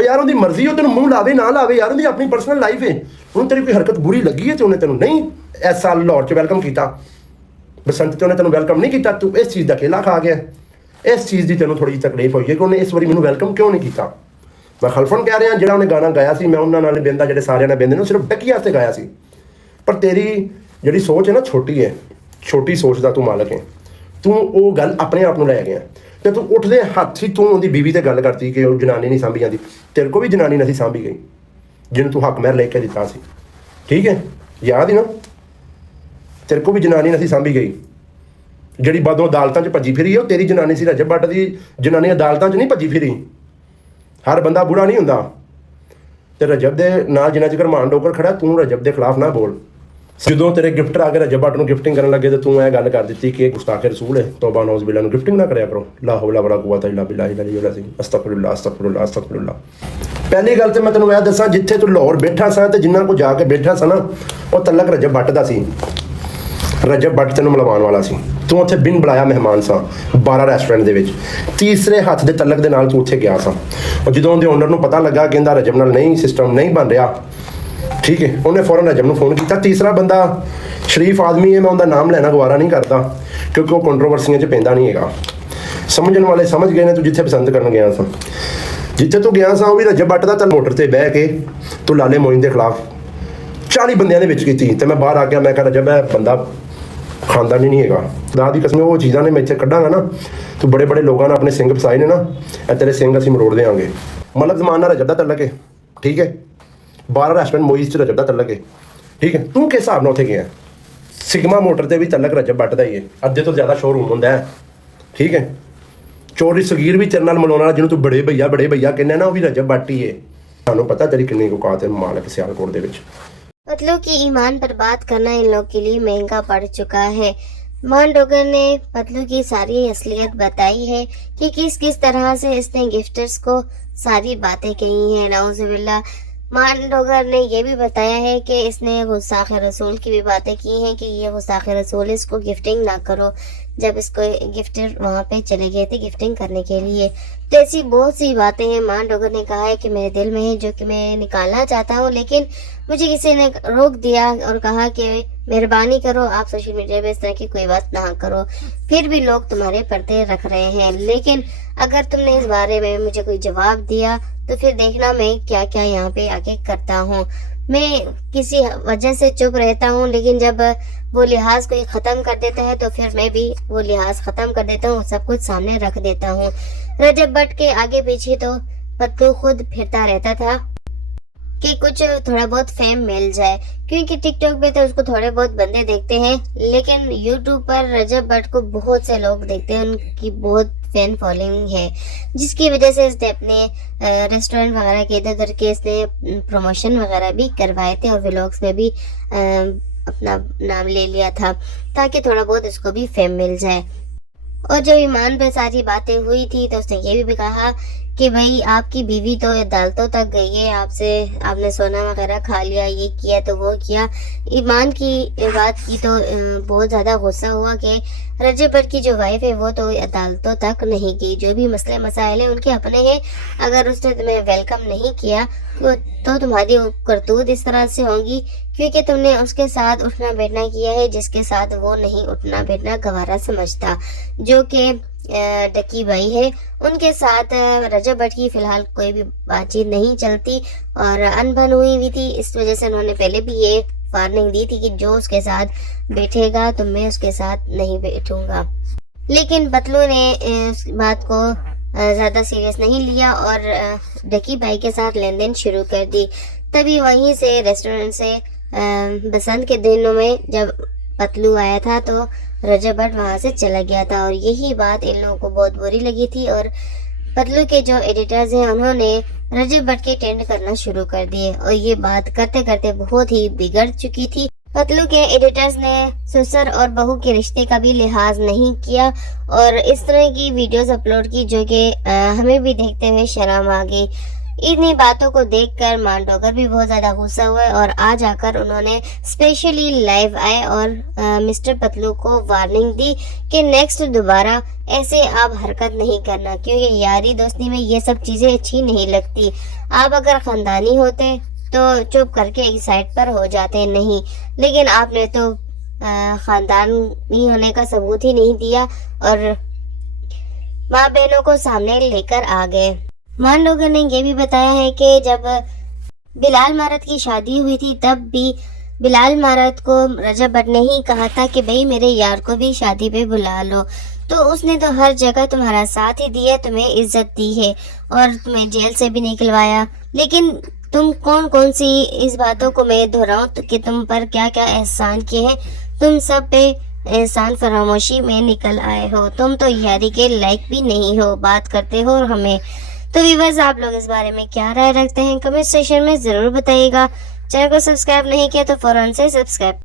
और यार उनकी मर्जी हो, तेन मूँह लावे ना लावे यार, उनकी अपनी पर्सनल लाइफ है। हूँ तेरी कोई हरकत बुरी लगी है तो उन्हें तेन नहीं इस साल लाहौर च वैलकम किया, बसंत तो उन्हें तेन वैलकम नहीं किया, तू इस चीज़ का केला खा गया, इस चीज़ की तेन थोड़ी तकलीफ हुई है कि उन्हें इस बार मैंने वैलकम क्यों नहीं किया। मैं खलफन कह रहा जो उन्हें गाना गाया मैं उन्होंने बहता जो सारे ने बहते सिर्फ डकी वास्ते गाया सी। पर तेरी जी सोच है ना छोटी है, छोटी सोच का तू मालक है। तू वो गल अपने आप को लै गया तो तू उठते हथ ही तू उनकी बीवी से गल करती कि जनानी नहीं सांभी जाती। तेरे को भी जनानी नहीं सांभी गई जिन्हें तू हक महर लेके दिता सी, ठीक है याद ही ना। तेरे को भी जनानी नहीं सांभी गई जी बदों अदालतों भजी फिरी है, तेरी जनानी सी। रजब भट्ट की जनानी अदालतों नहीं भजी फिरी। हर बंदा बुरा नहीं होंदा। ते रजब दे नाल जिन्ना चिकर मान डोकर खड़ा, तू रजब के खिलाफ ना बोल। जो तेरे गिफ्टर आके रजब भट्ट को गिफ्टिंग करने लगे तो तू यह गल कर दी कि गुस्ताखे रसूल है, तौबा नौज़ बिल्लाह गिफ्टिंग ना कराया करो। ला हौला वला कुव्वता इल्ला बिल्लाह अस्तगफिरुल्लाह अस्तगफिरुल्लाह अस्तगफिरुल्लाह। पहली गल तो मैं तेन यह दसा, जिथे तू लाहौर बैठा सा तो जिन्ना को जाके बैठा सा ना वो तलक रजब भट्ट का सी। रजब भट्ट तेन मिलवाने वाला सी। तू उत्थे बिन बुलाया मेहमान सा 12 रेस्टोरेंट के विच, तीसरे हथ के तलक के नाल तू उत्थे गया सा। और जो उनके ओनर को पता लगा कि इनका रजब नाल नहीं सिस्टम नहीं बन रहा, ठीक है, उन्हें फौरन रजब को फोन किया। तीसरा बंदा शरीफ आदमी है, मैं उनका नाम लेना गवारा नहीं करता क्योंकि वह कंट्रोवर्सियां च पैंदा नहीं है। समझने वाले समझ गए ने। तू जिथे पसंद करन गया सा, जिथे तू गया सा वो भी रजब भट्ट का तल मोटर पर बह के तू लाले मोइन के खिलाफ 40 बंदियां दे विच कीती। ते मैं बाहर आ गया, मैं कहा रजब है बंदा खानदानी नहीं है। दाद की कसम वो चीज़ा ने मैं इतने कढ़ागा ना, तो बड़े बड़े लोगों ने अपने सिंह फसाए ने ना, तेरे सिंह असीं मरोड़ देंगे। मतलब जमाना रजब का तलक है, ठीक है, 12 रेस्टोरेंट मोइज च रजब का तलक है, ठीक है। तू किस हिसाब नाल उत्थे गया? सिग्मा मोटर से भी तलक रजब भट्ट का ही है, अद्धे तो ज़्यादा शोरूम होंदा है, ठीक है। चोरी सगीर भी तेरे नाल मिलाउण वाला जिन्होंने तू बड़े भैया कहना ना, वो भी रजब भट्ट ही है। सानू पता तेरी कितनी औकात है मालक सियालकोट दे विच। पतलू की ईमान पर बात करना इन लोग के लिए महंगा पड़ चुका है। मान डोगर ने पतलू की सारी असलियत बताई है कि किस किस तरह से इसने गिफ्टर्स को सारी बातें कही हैं। नाउज़ुबिल्लाह। मान डोगर ने यह भी बताया है कि इसने गुस्ताख रसूल की भी बातें की हैं कि ये गुस्ताख रसूल, इसको गिफ्टिंग ना करो। जब इसको गिफ्टर वहाँ पे चले गए थे गिफ्टिंग करने के लिए, तो ऐसी बहुत सी बातें हैं। मान डोगर ने कहा है कि मेरे दिल में है जो कि मैं निकालना चाहता हूँ, लेकिन मुझे किसी ने रोक दिया और कहा कि मेहरबानी करो आप सोशल मीडिया पे इस तरह की कोई बात ना करो। फिर भी लोग तुम्हारे पर्दे रख रहे हैं, लेकिन अगर तुमने इस बारे में मुझे कोई जवाब दिया तो फिर देखना मैं क्या क्या यहाँ पे आके करता हूँ। मैं किसी वजह से चुप रहता हूँ, लेकिन जब वो लिहाज कोई ख़त्म कर देता है तो फिर मैं भी वो लिहाज ख़त्म कर देता हूँ, सब कुछ सामने रख देता हूँ। रजब भट्ट के आगे पीछे तो पतलू खुद फिरता रहता था कि कुछ थोड़ा बहुत फेम मिल जाए, क्योंकि टिकटॉक पे तो उसको थोड़े बहुत बंदे देखते हैं, लेकिन यूट्यूब पर रजब भट्ट को बहुत से लोग देखते हैं, उनकी बहुत फैन फॉलोइंग है, जिसकी वजह से इसने अपने रेस्टोरेंट वगैरह के इधर उधर के इसने प्रमोशन वगैरह भी करवाए थे और व्लॉग्स में भी अपना नाम ले लिया था ताकि थोड़ा बहुत इसको भी फेम मिल जाए। और जब ईमान पे सारी बातें हुई थी तो उसने ये भी कहा कि भाई आपकी बीवी तो अदालतों तक गई है, आपने सोना वगैरह खा लिया, ये किया तो वो किया। ईमान की बात की तो बहुत ज़्यादा गुस्सा हुआ कि रजब भट्ट की जो वाइफ है वो तो अदालतों तक नहीं गई। जो भी मसले मसाइल हैं उनके अपने हैं, अगर उसने तुम्हें वेलकम नहीं किया तो तुम्हारी करतूत इस तरह से होगी क्योंकि तुमने उसके साथ उठना बैठना किया है जिसके साथ वो नहीं उठना बैठना गवारा समझता, जो कि डकी भाई है। उनके साथ रजब भट्ट की फ़िलहाल कोई भी बातचीत नहीं चलती और अनबन हुई हुई थी। इस वजह से उन्होंने पहले भी ये वार्निंग दी थी कि जो उसके साथ बैठेगा तो मैं उसके साथ नहीं बैठूंगा, लेकिन पतलू ने इस बात को ज़्यादा सीरियस नहीं लिया और डकी भाई के साथ लेन देन शुरू कर दी। तभी वहीं से रेस्टोरेंट से बसंत के दिनों में जब पतलू आया था तो रजब भट्ट वहाँ से चला गया था और यही बात इन लोगों को बहुत बुरी लगी थी और पतलू के जो एडिटर्स हैं उन्होंने रजब भट्ट के टेंड करना शुरू कर दिए और ये बात करते करते बहुत ही बिगड़ चुकी थी। पतलू के एडिटर्स ने ससुर और बहू के रिश्ते का भी लिहाज नहीं किया और इस तरह की वीडियोस अपलोड की जो कि हमें भी देखते हुए शर्म आ गई। इन्हीं बातों को देखकर मांडोगर भी बहुत ज्यादा गुस्सा हुए और आज आकर उन्होंने स्पेशली लाइव आए और मिस्टर पतलू को वार्निंग दी कि नेक्स्ट दोबारा ऐसे आप हरकत नहीं करना, क्योंकि यारी दोस्ती में ये सब चीजें अच्छी नहीं लगती। आप अगर खानदानी होते तो चुप करके एक साइड पर हो जाते, नहीं, लेकिन आपने तो खानदानी होने का सबूत ही नहीं दिया और माँ बहनों को सामने लेकर आ गए। मांडोगर ने ये भी बताया है कि जब बिलाल मारत की शादी हुई थी तब भी बिलाल मारत को रजब भट्ट ने ही कहा था कि भाई मेरे यार को भी शादी पे बुला लो, तो उसने तो हर जगह तुम्हारा साथ ही दिया, तुम्हें इज्जत दी है और तुम्हें जेल से भी निकलवाया। लेकिन तुम कौन सी इस बातों को मैं दोहराऊं कि तुम पर क्या क्या एहसान किए हैं, तुम सब पे एहसान फरामोशी में निकल आए हो। तुम तो यारी के लायक भी नहीं हो, बात करते हो और हमें। तो व्यूअर्स, आप लोग इस बारे में क्या राय रखते हैं कमेंट सेक्शन में जरूर बताइएगा। चैनल को सब्सक्राइब नहीं किया तो फौरन से सब्सक्राइब